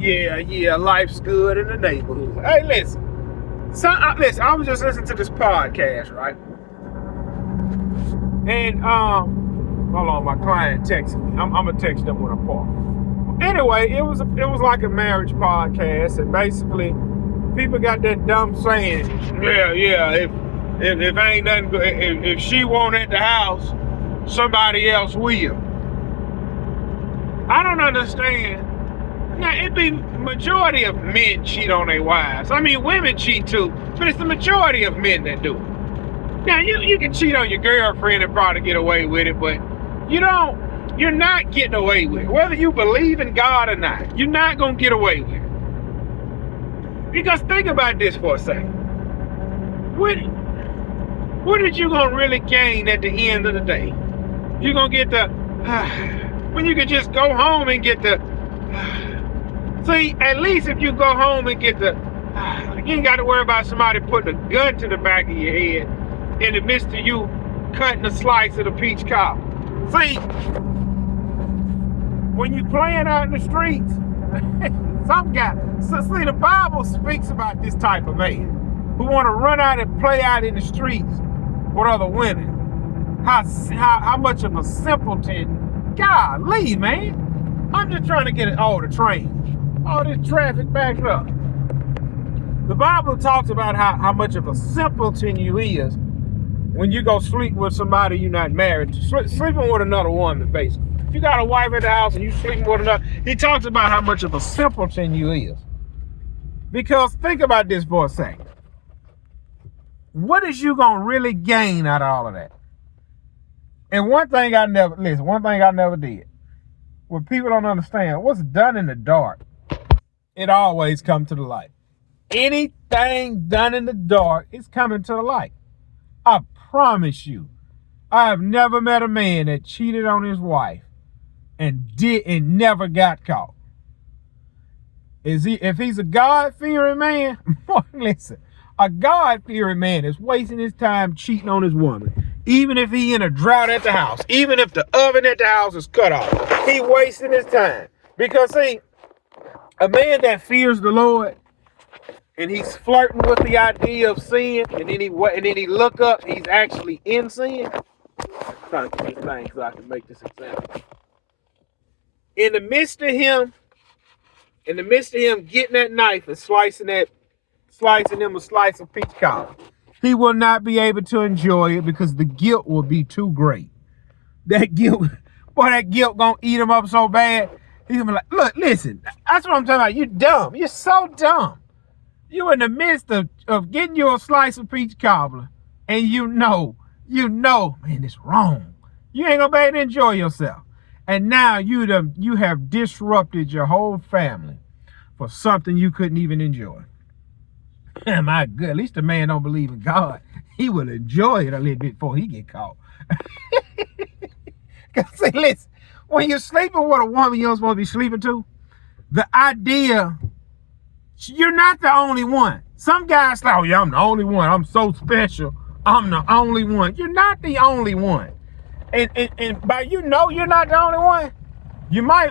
yeah, life's good in the neighborhood. Hey, listen. Listen, I was just listening to this podcast, right? And, hold on, my client texted me. I'm going to text them when I park. Anyway, it was like a marriage podcast, and basically, people got that dumb saying, yeah, if ain't nothing good, if she won't at the house, somebody else will. I don't understand. Now, it be majority of men cheat on their wives. I mean, women cheat too, but it's the majority of men that do it. Now, you can cheat on your girlfriend and probably get away with it, but you're not getting away with it. Whether you believe in God or not, you're not going to get away with it. Because think about this for a second. What are you going to really gain at the end of the day? You're going to get the, when you can just go home and get the, see, at least if you go home and get the, you ain't got to worry about somebody putting a gun to the back of your head in the midst of you cutting a slice of the peach cobbler. See, when you playing out in the streets, see, the Bible speaks about this type of man who want to run out and play out in the streets with other women. How much of a simpleton, golly, man. I'm just trying to get all the train, all this traffic backed up. The Bible talks about how much of a simpleton you is when you go sleep with somebody you're not married to, sleeping with another woman, basically. If you got a wife at the house and you sleeping with another, he talks about how much of a simpleton you is. Because think about this for a second. What is you gonna really gain out of all of that? And one thing I never did, what people don't understand, what's done in the dark, it always comes to the light. Anything done in the dark is coming to the light. I promise you, I have never met a man that cheated on his wife and never got caught. If he's a God-fearing man, listen, a God-fearing man is wasting his time cheating on his woman. Even if he in a drought at the house, even if the oven at the house is cut off, he wasting his time. Because see, a man that fears the Lord and he's flirting with the idea of sin, and then he look up, he's actually in sin. I'm trying to keep this thing so I can make this example. In the midst of him getting that knife and slicing him a slice of peach cobbler, he will not be able to enjoy it because the guilt will be too great. That guilt gonna eat him up so bad. He's gonna be like, look, listen, that's what I'm talking about. You're dumb. You're so dumb. You're in the midst of getting you a slice of peach cobbler, and you know, man, it's wrong. You ain't gonna be able to enjoy yourself. And now you have disrupted your whole family for something you couldn't even enjoy. My good, at least the man don't believe in God. He will enjoy it a little bit before he get caught. Cause see, listen, when you're sleeping with a woman you're supposed to be sleeping to, the idea, you're not the only one. Some guys say, oh yeah, I'm the only one. I'm so special. I'm the only one. You're not the only one. And by you're not the only one, you might,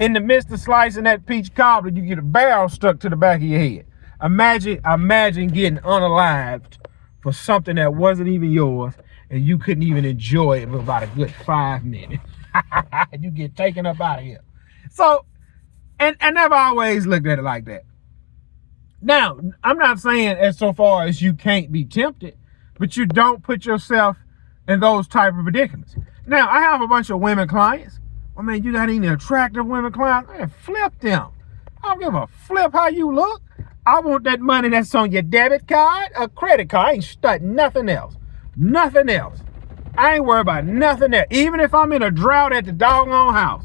in the midst of slicing that peach cobbler, you get a barrel stuck to the back of your head. Imagine getting unalived for something that wasn't even yours, and you couldn't even enjoy it for about a good 5 minutes. You get taken up out of here. So, and I've always looked at it like that. Now, I'm not saying as so far as you can't be tempted, but you don't put yourself in those type of predicaments. Now, I have a bunch of women clients. I mean, you got any attractive women clients? Man, flip them. I don't give a flip how you look. I want that money that's on your debit card, a credit card. I ain't studying nothing else. Nothing else. I ain't worried about nothing else. Even if I'm in a drought at the doggone house.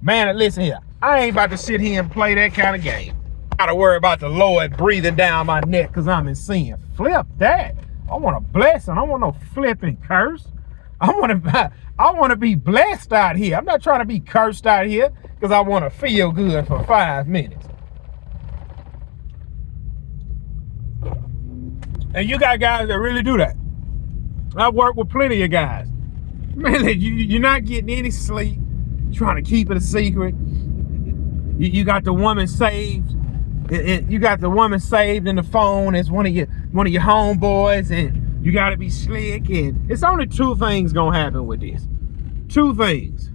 Man, listen here. I ain't about to sit here and play that kind of game. I gotta worry about the Lord breathing down my neck because I'm in sin. Flip that. I want a blessing. I don't want no flipping curse. I want to be blessed out here. I'm not trying to be cursed out here because I want to feel good for 5 minutes. And you got guys that really do that. I've worked with plenty of guys. Man, you're not getting any sleep, trying to keep it a secret. You got the woman saved. You got the woman saved in the phone as one of your homeboys, and you got to be slick. And it's only two things gonna happen with this. Two things.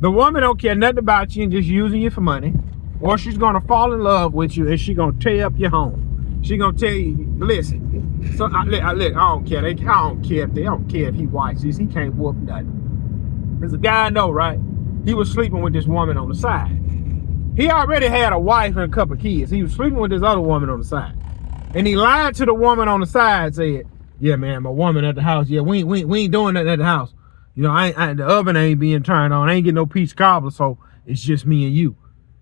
The woman don't care nothing about you and just using you for money, or she's gonna fall in love with you and she's gonna tear up your home. She gonna tell you, listen. So I don't care. I don't care if he watches this. He can't whoop nothing. There's a guy I know, right? He was sleeping with this woman on the side. He already had a wife and a couple of kids. He was sleeping with this other woman on the side. And he lied to the woman on the side, said, yeah, man, my woman at the house. Yeah, we ain't doing nothing at the house. You know, the oven ain't being turned on. I ain't getting no peach cobbler, so it's just me and you.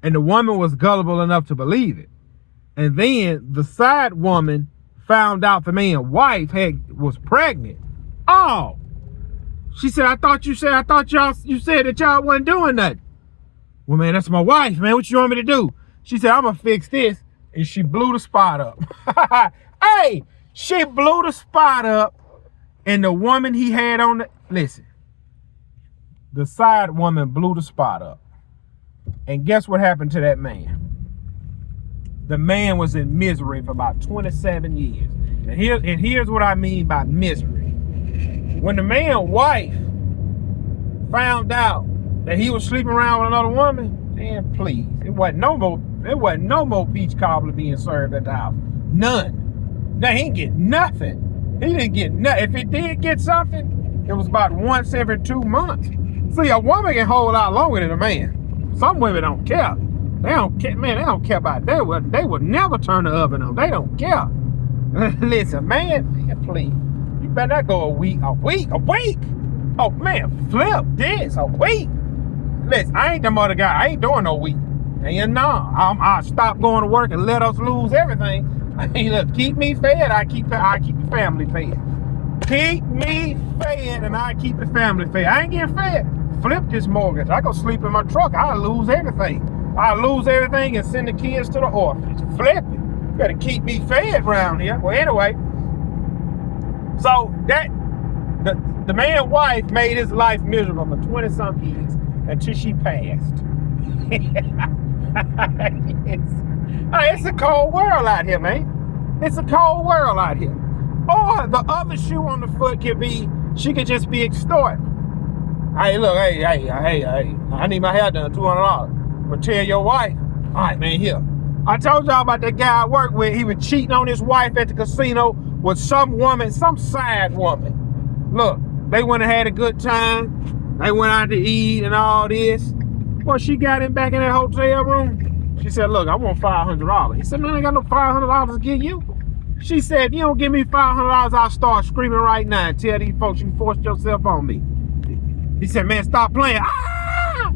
And the woman was gullible enough to believe it. And then the side woman found out the man's wife was pregnant. Oh, she said, you said that y'all wasn't doing nothing. Well, man, that's my wife, man. What you want me to do? She said, I'm going to fix this. And she blew the spot up. Hey, she blew the spot up. And the woman he had on the... Listen. The side woman blew the spot up. And guess what happened to that man? The man was in misery for about 27 years. And here's what I mean by misery. When the man's wife found out that he was sleeping around with another woman, man, please. It wasn't no more peach cobbler being served at the house. None. Now, he didn't get nothing. He didn't get nothing. If he did get something, it was about once every 2 months. See, a woman can hold out longer than a man. Some women don't care. They don't care, man, they don't care about that. They would never turn the oven on. They don't care. Listen, man, please. You better not go a week. Oh, man, flip this, a week. Listen, I ain't the mother guy. I ain't doing no week. And no, I'll stop going to work and let us lose everything. I mean, look, keep me fed, I keep the family fed. Keep me fed and I keep the family fed. I ain't getting fed. Flip this mortgage. I go sleep in my truck. I'll lose everything. I'll lose everything and send the kids to the orphanage. Flip it. Better keep me fed around here. Well, anyway, so that the man's wife made his life miserable for 20-some years until she passed. It's a cold world out here, man. It's a cold world out here. Or the other shoe on the foot could be, she could just be extorting. Hey, look, hey, I need my hair done, $200. But tell your wife, all right, man, here. I told y'all about that guy I work with. He was cheating on his wife at the casino with some woman, some side woman. Look, they went and had a good time. They went out to eat and all this. Well, she got him back in that hotel room. She said, look, I want $500. He said, man, I ain't got no $500 to give you. She said, if you don't give me $500, I'll start screaming right now and tell these folks you forced yourself on me. He said, man, stop playing. Ah!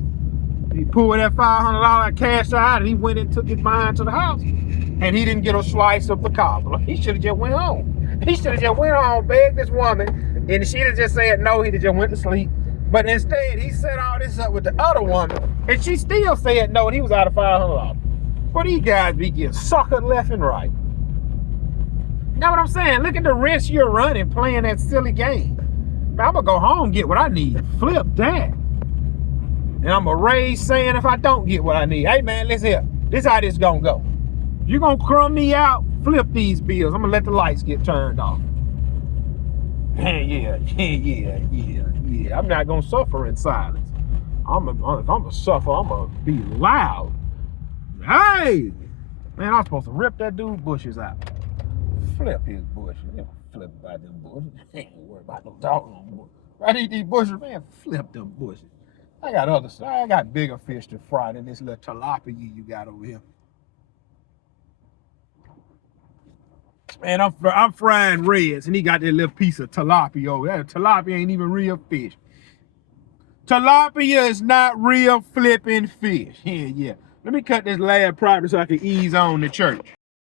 He pulled that $500 cash out and he went and took his mind to the house. And he didn't get a slice of the cobbler. He should have just went home. He should have just went home, begged this woman, and she'd have just said no, he'd have just went to sleep. But instead, he set all this up with the other woman, and she still said no, and he was out of $500. Well, these guys be getting suckered left and right. You know what I'm saying? Look at the risk you're running playing that silly game. Man, I'm going to go home and get what I need. Flip that. And I'm going to raise saying if I don't get what I need. Hey, man, listen here. This is how this going to go. You're going to crumb me out, flip these bills. I'm going to let the lights get turned off. Yeah. I'm not going to suffer in silence. If I'm going to suffer, I'm going to be loud. Hey! Man, I'm supposed to rip that dude's bushes out. Flip his bushes. You don't flip about them bushes. Ain't worry about no doggone bushes. I need these bushes, man. Flip them bushes. I got bigger fish to fry than this little tilapia you got over here. Man, I'm frying reds, and he got that little piece of tilapia over there. Tilapia ain't even real fish. Tilapia is not real flipping fish. Yeah. Let me cut this lad properly so I can ease on to church.